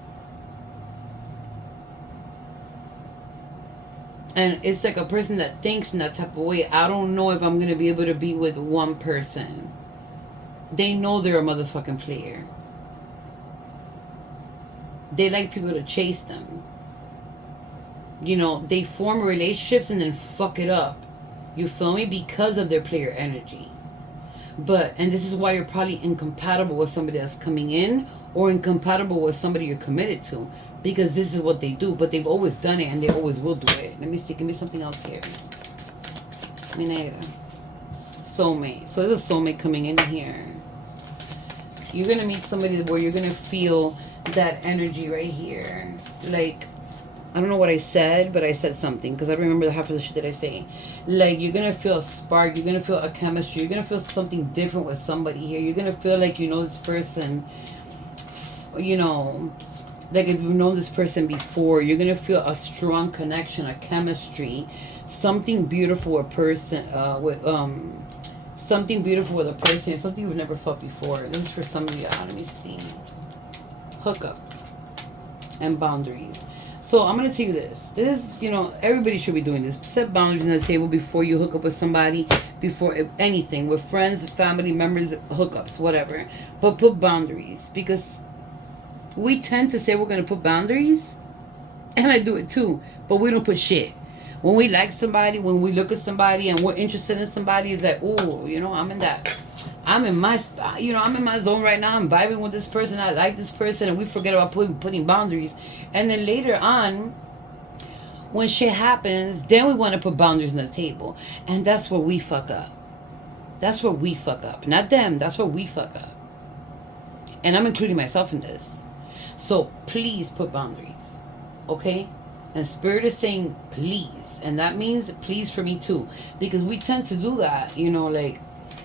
And it's like a person that thinks in that type of way. I don't know if I'm going to be able to be with one person. They know they're a motherfucking player. They like people to chase them. You know, they form relationships and then fuck it up. You feel me? Because of their player energy. And this is why you're probably incompatible with somebody that's coming in, or incompatible with somebody you're committed to, because this is what they do. But they've always done it, and they always will do it. Let me see. Give me something else here. Mi negra. Soulmate. So there's a soulmate coming in here. You're going to meet somebody where you're going to feel that energy right here. Like, I don't know what I said, but I said something, because I remember the half of the shit that I say. Like, you're going to feel a spark. You're going to feel a chemistry. You're going to feel something different with somebody here. You're going to feel like you know this person, you know, like if you've known this person before. You're going to feel a strong connection, a chemistry, something beautiful with something beautiful with a person, something you've never felt before. This is for some of y'all. Let me see. Hookup and boundaries. So I'm going to tell you this. This, you know, everybody should be doing this. Set boundaries on the table before you hook up with somebody, before anything, with friends, family members, hookups, whatever. But put boundaries, because we tend to say we're going to put boundaries, and I do it too, but we don't put shit. When we like somebody, when we look at somebody and we're interested in somebody, it's like, oh, you know, I'm in my zone right now. I'm vibing with this person. I like this person. And we forget about putting boundaries. And then later on, when shit happens, then we want to put boundaries on the table. And that's where we fuck up. That's where we fuck up. Not them. That's where we fuck up. And I'm including myself in this. So please put boundaries. Okay? And Spirit is saying please. And that means please for me too. Because we tend to do that. You know, like,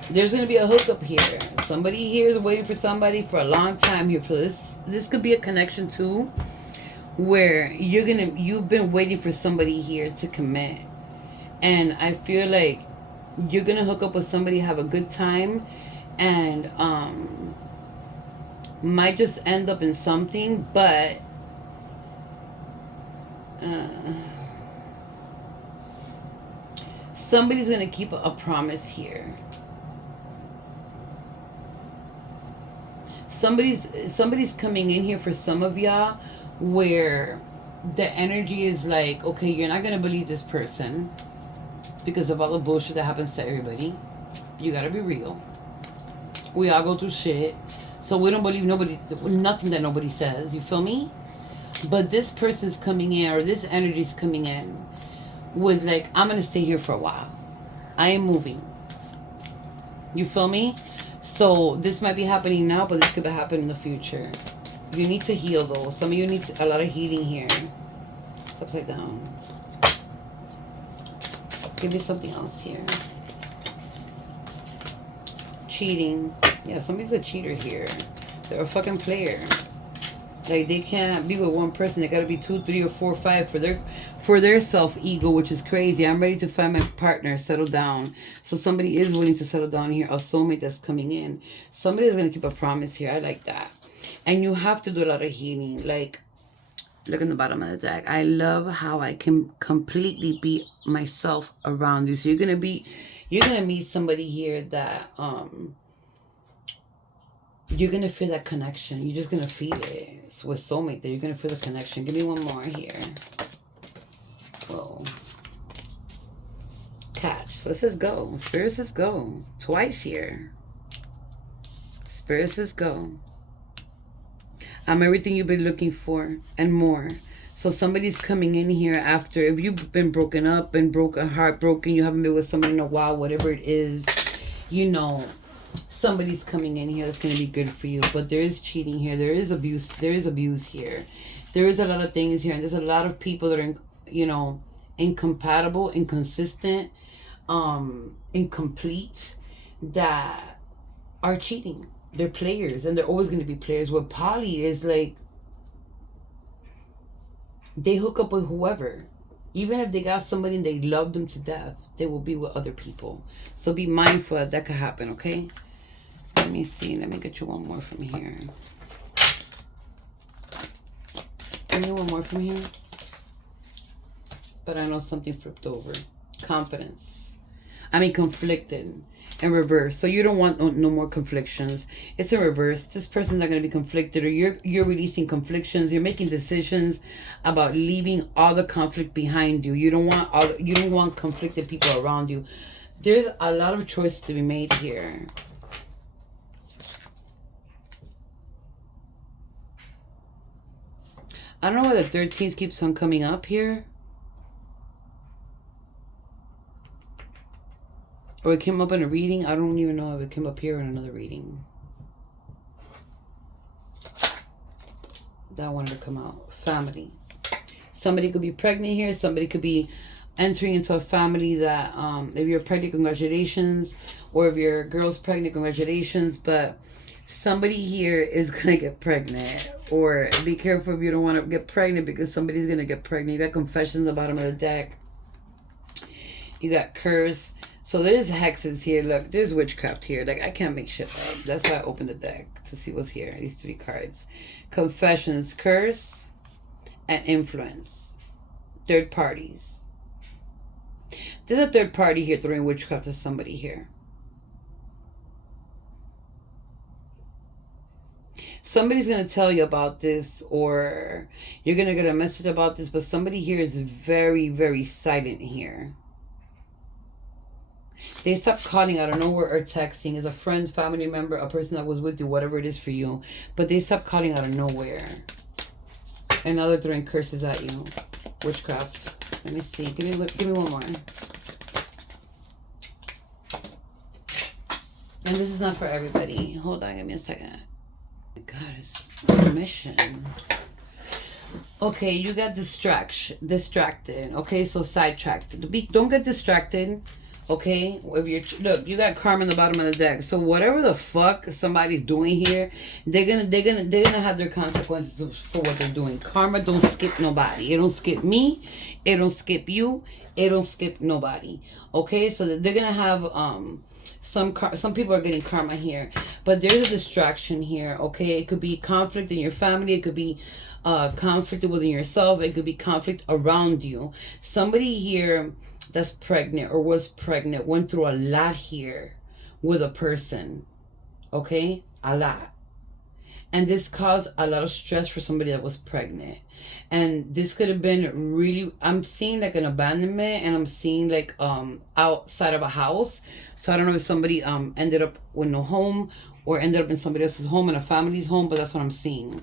there's going to be a hookup here. Somebody here is waiting for somebody for a long time here. For this could be a connection too, where you've been waiting for somebody here to commit. And I feel like you're going to hook up with somebody, have a good time, and might just end up in something, but somebody's going to keep a promise here. Somebody's coming in here for some of y'all, where the energy is like, okay, you're not going to believe this person because of all the bullshit that happens to everybody. You got to be real. We all go through shit. So we don't believe nothing that nobody says. You feel me? But this person's coming in, or this energy's coming in with like, I'm going to stay here for a while. I am moving. You feel me? So this might be happening now, but this could be happening in the future. You need to heal though. Some of you need a lot of healing here. It's upside down. Give me something else here. Cheating. Yeah, somebody's a cheater here. They're a fucking player. Like, they can't be with one person. They gotta be 2, 3, or 4, 5 for their self-ego, which is crazy. I'm ready to find my partner, settle down. So somebody is willing to settle down here. A soulmate that's coming in. Somebody is gonna keep a promise here. I like that. And you have to do a lot of healing. Like, look in the bottom of the deck. I love how I can completely be myself around you. So you're gonna meet somebody here that you're going to feel that connection. You're just going to feel it. It's with soulmate that you're going to feel the connection. Give me one more here. Whoa. Catch. So it says go. Spirit says go. Twice here. Spirit says go. I'm everything you've been looking for and more. So somebody's coming in here after, if you've been broken up, been broken, heartbroken, you haven't been with somebody in a while, whatever it is, you know, somebody's coming in here that's going to be good for you. But there is cheating here. There is abuse. There is abuse here. There is a lot of things here. And there's a lot of people that are, you know, incompatible, inconsistent, incomplete, that are cheating. They're players. And they're always going to be players. What poly is like, they hook up with whoever. Even if they got somebody and they love them to death, they will be with other people. So be mindful that could happen, okay? Let me see. Let me get you one more from here. Give me one more from here. But I know something flipped over. Confidence. I mean, conflicted. In reverse. So you don't want no more conflictions. It's in reverse. This person's not going to be conflicted, or you're releasing conflictions. You're making decisions about leaving all the conflict behind you. You don't want conflicted people around you. There's a lot of choices to be made here. I don't know why the 13th keeps on coming up here. Or it came up in a reading. I don't even know if it came up here in another reading. That wanted to come out. Family. Somebody could be pregnant here. Somebody could be entering into a family that, if you're pregnant, congratulations. Or if your girl's pregnant, congratulations. But somebody here is going to get pregnant. Or be careful if you don't want to get pregnant, because somebody's going to get pregnant. You got confession at the bottom of the deck. You got curse. So there's hexes here. Look, there's witchcraft here. Like, I can't make shit up. That's why I opened the deck, to see what's here. These 3 cards. Confessions, curse, and influence. Third parties. There's a third party here throwing witchcraft to somebody here. Somebody's going to tell you about this, or you're going to get a message about this, but somebody here is very, very silent here. They stopped calling out of nowhere or texting. As a friend, family member, a person that was with you, whatever it is for you. But they stopped calling out of nowhere. And now they're throwing curses at you. Witchcraft. Let me see. Give me one more. And this is not for everybody. Hold on, give me a second. God, it's permission. Okay, you got distracted. Okay, so sidetracked. Don't get distracted. Okay, if you're, look, you got karma in the bottom of the deck. So whatever the fuck somebody's doing here, they're gonna have their consequences for what they're doing. Karma don't skip nobody. It don't skip me. It don't skip you. It don't skip nobody. Okay, so they're gonna have some people are getting karma here, but there's a distraction here. Okay, it could be conflict in your family. It could be conflict within yourself. It could be conflict around you. Somebody here that's pregnant or was pregnant went through a lot here with a person. Okay, a lot. And this caused a lot of stress for somebody that was pregnant. And this could have been really, I'm seeing like an abandonment, and I'm seeing like outside of a house. So I don't know if somebody ended up with no home, or ended up in somebody else's home, in a family's home, but that's what I'm seeing.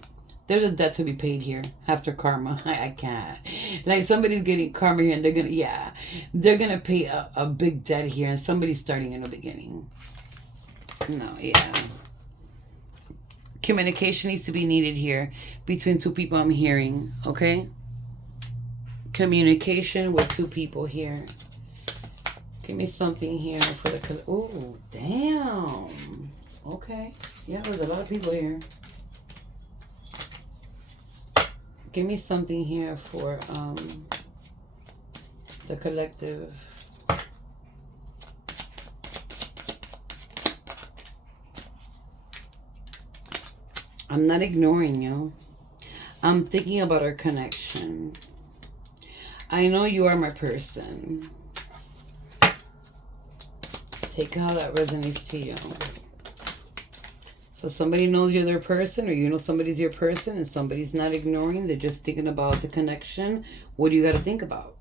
There's a debt to be paid here after karma. I can't. Like, somebody's getting karma here, and they're gonna pay a big debt here, and somebody's starting in the beginning. No, yeah. Communication needs to be needed here between 2 people, I'm hearing. Okay? Communication with 2 people here. Give me something here for the... Oh, damn. Okay. Yeah, there's a lot of people here. Give me something here for the collective. I'm not ignoring you. I'm thinking about our connection. I know you are my person. Take how that resonates to you. So somebody knows you're their person, or you know somebody's your person, and somebody's not ignoring. They're just thinking about the connection. What do you got to think about?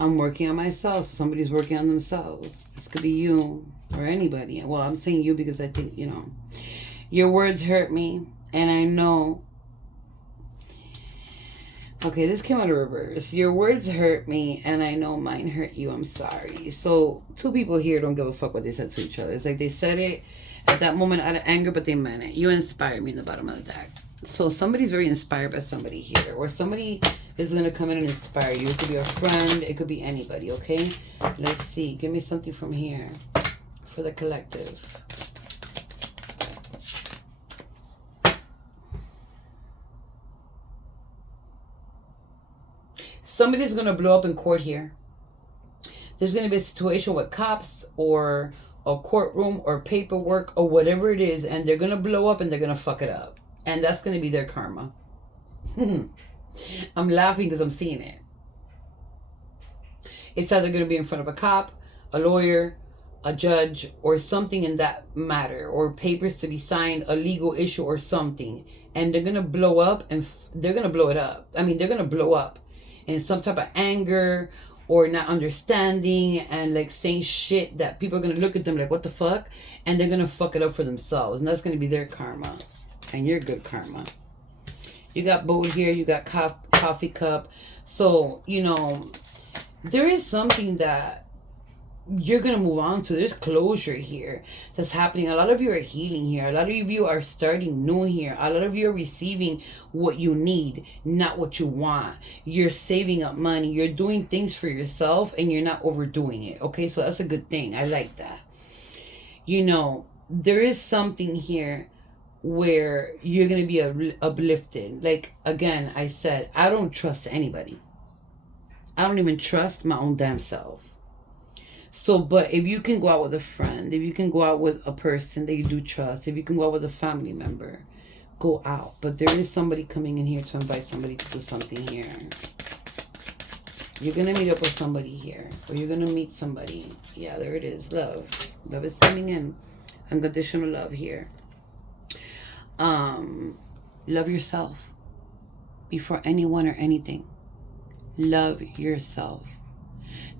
I'm working on myself. So somebody's working on themselves. This could be you or anybody. Well, I'm saying you because I think, you know, your words hurt me, and I know. Okay, this came out of reverse. Your words hurt me, and I know mine hurt you. I'm sorry. So 2 people here don't give a fuck what they said to each other. It's like they said it at that moment out of anger, but they meant it. You inspired me in the bottom of the deck. So somebody's very inspired by somebody here, or somebody is going to come in and inspire you. It could be a friend. It could be anybody, okay? Let's see. Give me something from here for the collective. Somebody's going to blow up in court here. There's going to be a situation with cops or a courtroom or paperwork or whatever it is, and they're going to blow up and they're going to fuck it up. And that's going to be their karma. I'm laughing because I'm seeing it. It's either going to be in front of a cop, a lawyer, a judge, or something in that matter, or papers to be signed, a legal issue or something. And they're going to blow up, and they're going to blow it up. I mean, they're going to blow up in some type of anger or not understanding, and like saying shit that people are going to look at them like, what the fuck? And they're going to fuck it up for themselves. And that's going to be their karma. And your good karma. You got boat here. You got coffee cup. So, there is something that you're going to move on to. There's closure here that's happening. A lot of you are healing here. A lot of you are starting new here. A lot of you are receiving what you need, not what you want. You're saving up money. You're doing things for yourself and you're not overdoing it. Okay, so that's a good thing. I like that. There is something here where you're going to be uplifted. Like, again, I said, I don't trust anybody. I don't even trust my own damn self. So, but if you can go out with a friend, if you can go out with a person that you do trust, if you can go out with a family member, go out. But there is somebody coming in here to invite somebody to do something here. You're going to meet up with somebody here. Or you're going to meet somebody. Yeah, there it is. Love. Love is coming in. Unconditional love here. Love yourself before anyone or anything. Love yourself.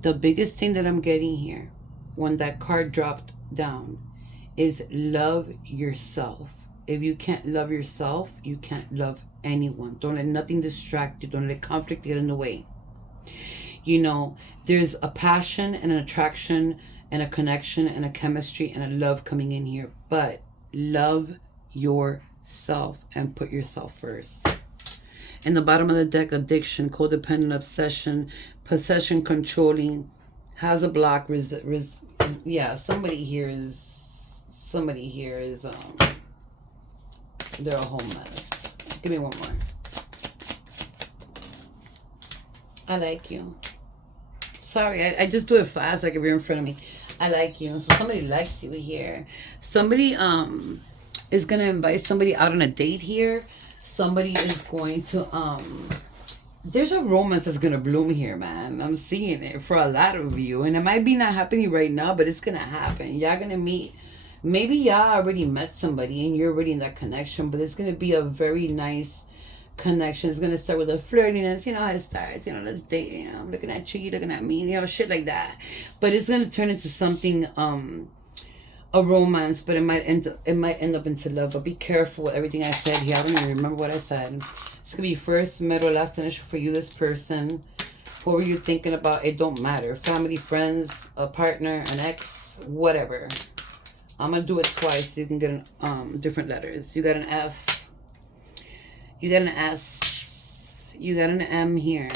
The biggest thing that I'm getting here when that card dropped down is love yourself. If you can't love yourself, you can't love anyone. Don't let nothing distract you. Don't let conflict get in the way. There's a passion and an attraction and a connection and a chemistry and a love coming in here. But love yourself and put yourself first. In the bottom of the deck, addiction, codependent, obsession, possession, controlling, has a block. Somebody here is they're a whole mess. Give me one more. I like you. Sorry, I just do it fast like if you're in front of me. I like you. So somebody likes you here. Somebody is gonna invite somebody out on a date here. Somebody is going to there's a romance that's gonna bloom here, man. I'm seeing it for a lot of you, and it might be not happening right now, but it's gonna happen. Y'all gonna meet. Maybe y'all already met somebody and you're already in that connection, but it's gonna be a very nice connection. It's gonna start with a flirtiness, how it starts, let's date, I'm looking at you looking at me, shit like that. But it's gonna turn into something a romance, but it might end up into love. But be careful with everything I said here. I don't even remember what I said. It's gonna be first, middle, last initial for you, this person. What were you thinking about? It don't matter. Family, friends, a partner, an ex, whatever. I'm gonna do it twice so you can get different letters. You got an F. You got an S. You got an M here.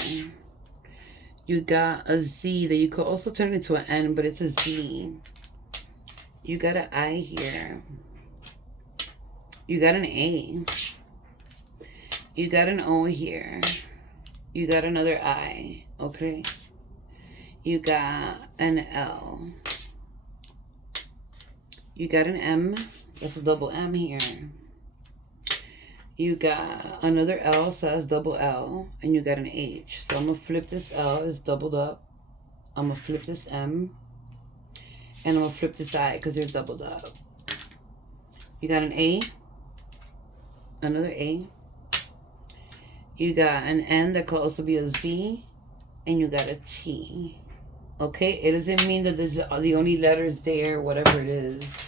You got a Z that you could also turn into an N, but it's a Z. You got an I here. You got an A. You got an O here. You got another I. Okay. You got an L. You got an M. That's a double M here. You got another L, so that's double L. And you got an H. So I'm going to flip this L. It's doubled up. I'm going to flip this M. And I'm going to flip this I because they're doubled up. You got an A. Another A. You got an N that could also be a Z. And you got a T. Okay? It doesn't mean that this is the only letters there, whatever it is.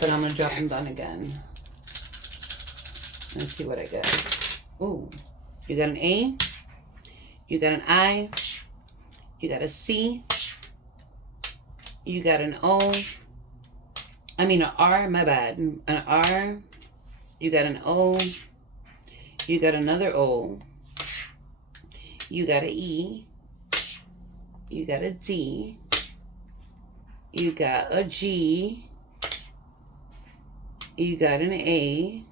But I'm going to drop them down again. Let's see what I got. Ooh. You got an A. You got an I. You got a C. You got an O. I mean an R, my bad. An R. You got an O. You got another O. You got an E. You got a D. You got a G. You got an A.